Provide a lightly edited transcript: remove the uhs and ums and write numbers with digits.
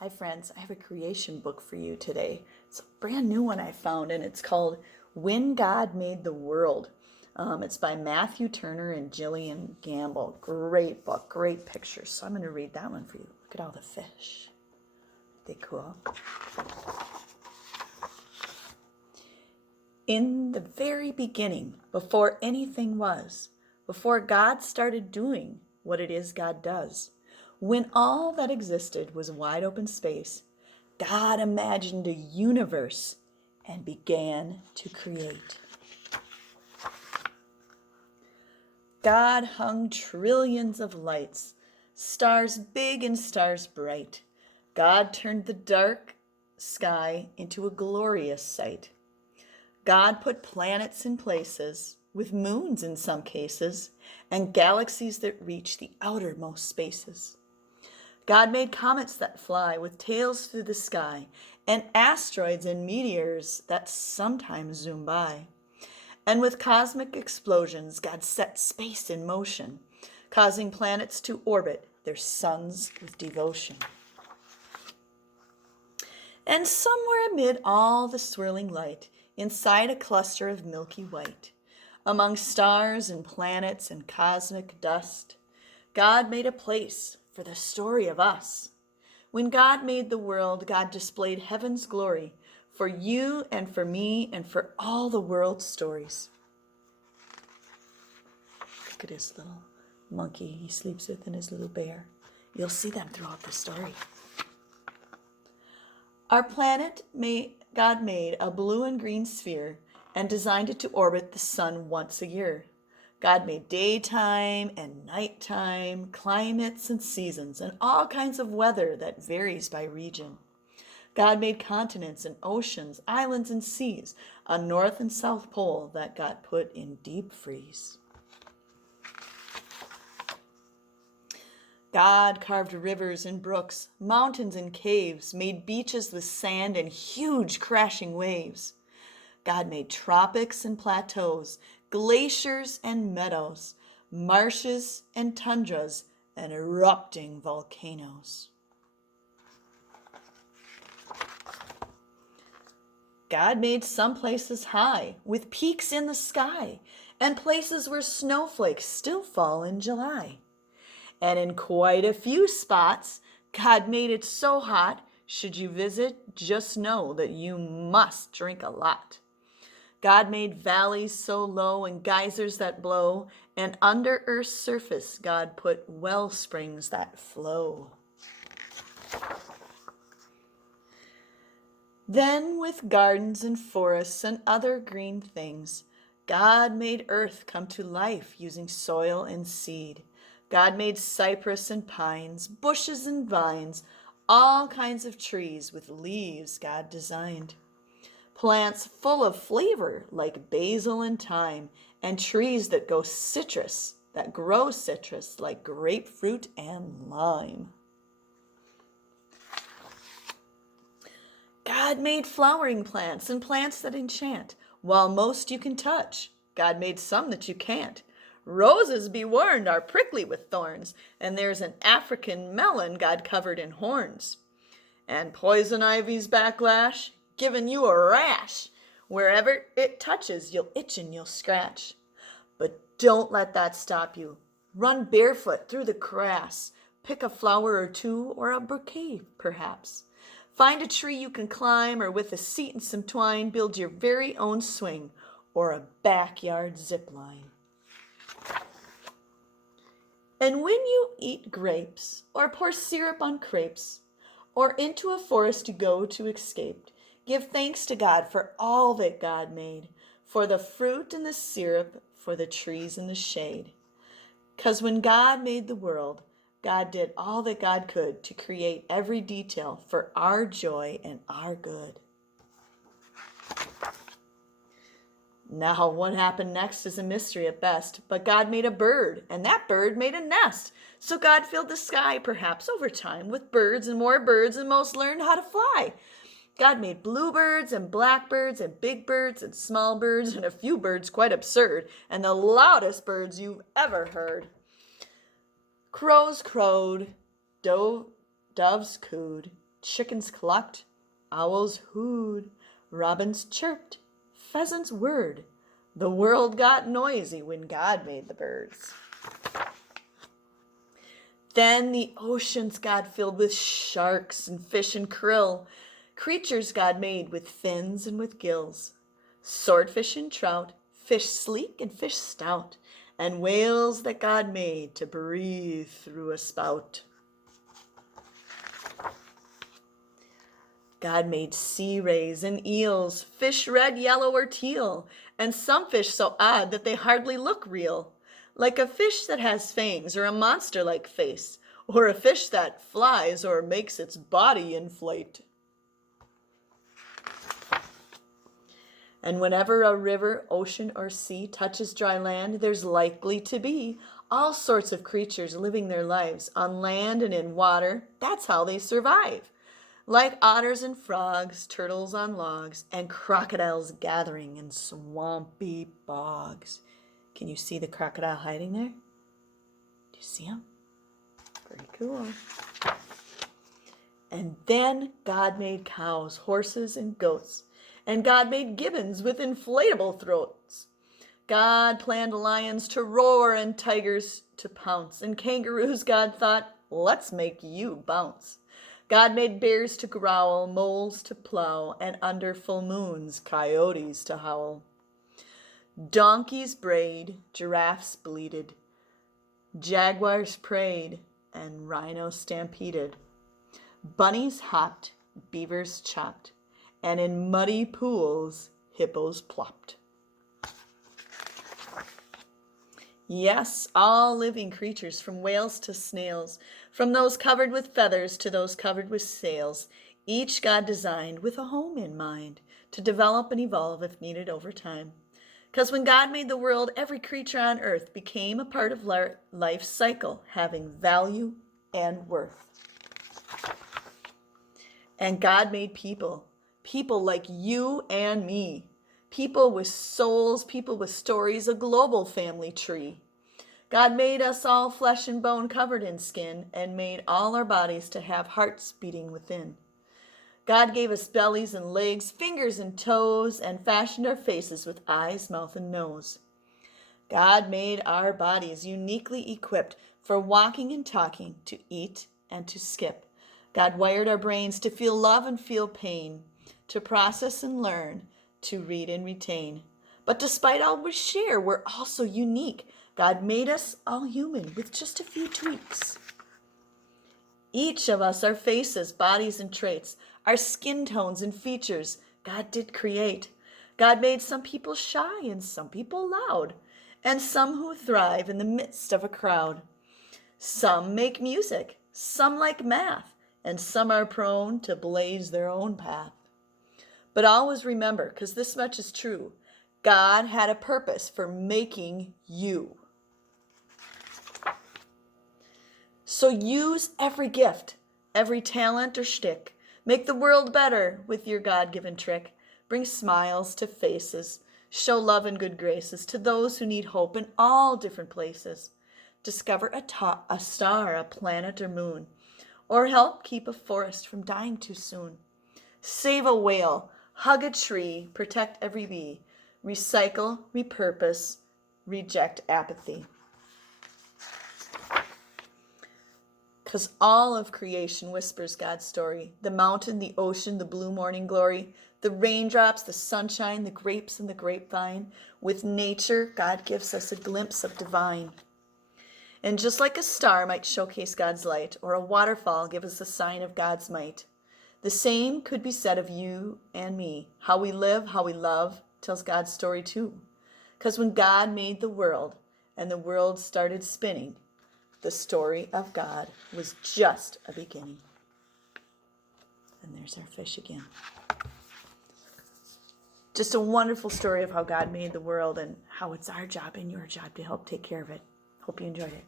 Hi friends, I have a creation book for you today. It's a brand new one I found and it's called When God Made the World. It's by Matthew Turner and Jillian Gamble. Great book, great pictures. So I'm going to read that one for you. Look at all the fish. They cool. In the very beginning, before anything was, before God started doing what it is God does, when all that existed was wide open space, God imagined a universe and began to create. God hung trillions of lights, stars big and stars bright. God turned the dark sky into a glorious sight. God put planets in places, with moons in some cases, and galaxies that reach the outermost spaces. God made comets that fly with tails through the sky, and asteroids and meteors that sometimes zoom by. And with cosmic explosions, God set space in motion, causing planets to orbit their suns with devotion. And somewhere amid all the swirling light, inside a cluster of milky white, among stars and planets and cosmic dust, God made a place for the story of us. When God made the world, God displayed heaven's glory for you and for me and for all the world's stories. Look at his little monkey he sleeps with and his little bear. You'll see them throughout the story. Our planet, God made a blue and green sphere and designed it to orbit the sun once a year. God made daytime and nighttime, climates and seasons, and all kinds of weather that varies by region. God made continents and oceans, islands and seas, a north and south pole that got put in deep freeze. God carved rivers and brooks, mountains and caves, made beaches with sand and huge crashing waves. God made tropics and plateaus, glaciers and meadows, marshes and tundras, and erupting volcanoes. God made some places high, with peaks in the sky, and places where snowflakes still fall in July. And in quite a few spots, God made it so hot, should you visit, just know that you must drink a lot. God made valleys so low and geysers that blow, and under Earth's surface, God put well springs that flow. Then, with gardens and forests and other green things, God made earth come to life using soil and seed. God made cypress and pines, bushes and vines, all kinds of trees with leaves God designed. Plants full of flavor like basil and thyme, and trees that grow citrus like grapefruit and lime. God made flowering plants and plants that enchant. While most you can touch, God made some that you can't. Roses, be warned, are prickly with thorns, and there's an African melon God covered in horns. And poison ivy's backlash, giving you a rash. Wherever it touches, you'll itch and you'll scratch. But don't let that stop you. Run barefoot through the grass. Pick a flower or two, or a bouquet, perhaps. Find a tree you can climb, or with a seat and some twine, build your very own swing, or a backyard zip line. And when you eat grapes, or pour syrup on crepes, or into a forest you go to escape, give thanks to God for all that God made, for the fruit and the syrup, for the trees and the shade. 'Cause when God made the world, God did all that God could to create every detail for our joy and our good. Now, what happened next is a mystery at best, but God made a bird, and that bird made a nest. So God filled the sky, perhaps over time, with birds, and most learned how to fly. God made bluebirds and blackbirds and big birds and small birds and a few birds quite absurd, and the loudest birds you've ever heard. Crows crowed, doves cooed, chickens clucked, owls hooed, robins chirped, pheasants whirred. The world got noisy when God made the birds. Then the oceans God filled with sharks and fish and krill, creatures God made with fins and with gills, swordfish and trout, fish sleek and fish stout, and whales that God made to breathe through a spout. God made sea rays and eels, fish red, yellow, or teal, and some fish so odd that they hardly look real, like a fish that has fangs or a monster-like face, or a fish that flies or makes its body inflate. And whenever a river, ocean, or sea touches dry land, there's likely to be all sorts of creatures living their lives on land and in water. That's how they survive. Like otters and frogs, turtles on logs, and crocodiles gathering in swampy bogs. Can you see the crocodile hiding there? Do you see him? Pretty cool. And then God made cows, horses, and goats. And God made gibbons with inflatable throats. God planned lions to roar and tigers to pounce. And kangaroos, God thought, let's make you bounce. God made bears to growl, moles to plow, and under full moons, coyotes to howl. Donkeys brayed, giraffes bleated, jaguars prayed, and rhinos stampeded. Bunnies hopped, beavers chopped, and in muddy pools, hippos plopped. Yes, all living creatures, from whales to snails, from those covered with feathers to those covered with sails, each God designed with a home in mind to develop and evolve if needed over time. Because when God made the world, every creature on earth became a part of life's cycle, having value and worth. And God made people like you and me, people with souls, people with stories, a global family tree. God made us all flesh and bone covered in skin and made all our bodies to have hearts beating within. God gave us bellies and legs, fingers and toes, and fashioned our faces with eyes, mouth, and nose. God made our bodies uniquely equipped for walking and talking, to eat and to skip. God wired our brains to feel love and feel pain, to process and learn, to read and retain. But despite all we share, we're also unique. God made us all human with just a few tweaks. Each of us, our faces, bodies, and traits, our skin tones and features, God did create. God made some people shy and some people loud, and some who thrive in the midst of a crowd. Some make music, some like math, and some are prone to blaze their own path. But always remember, because this much is true, God had a purpose for making you. So use every gift, every talent or shtick. Make the world better with your God-given trick. Bring smiles to faces. Show love and good graces to those who need hope in all different places. Discover a star, a planet, or moon. Or help keep a forest from dying too soon. Save a whale, hug a tree, protect every bee. Recycle, repurpose, reject apathy. Because all of creation whispers God's story. The mountain, the ocean, the blue morning glory, the raindrops, the sunshine, the grapes and the grapevine. With nature, God gives us a glimpse of divine. And just like a star might showcase God's light, or a waterfall give us a sign of God's might, the same could be said of you and me. How we live, how we love, tells God's story too. Because when God made the world and the world started spinning, the story of God was just a beginning. And there's our fish again. Just a wonderful story of how God made the world and how it's our job and your job to help take care of it. Hope you enjoyed it.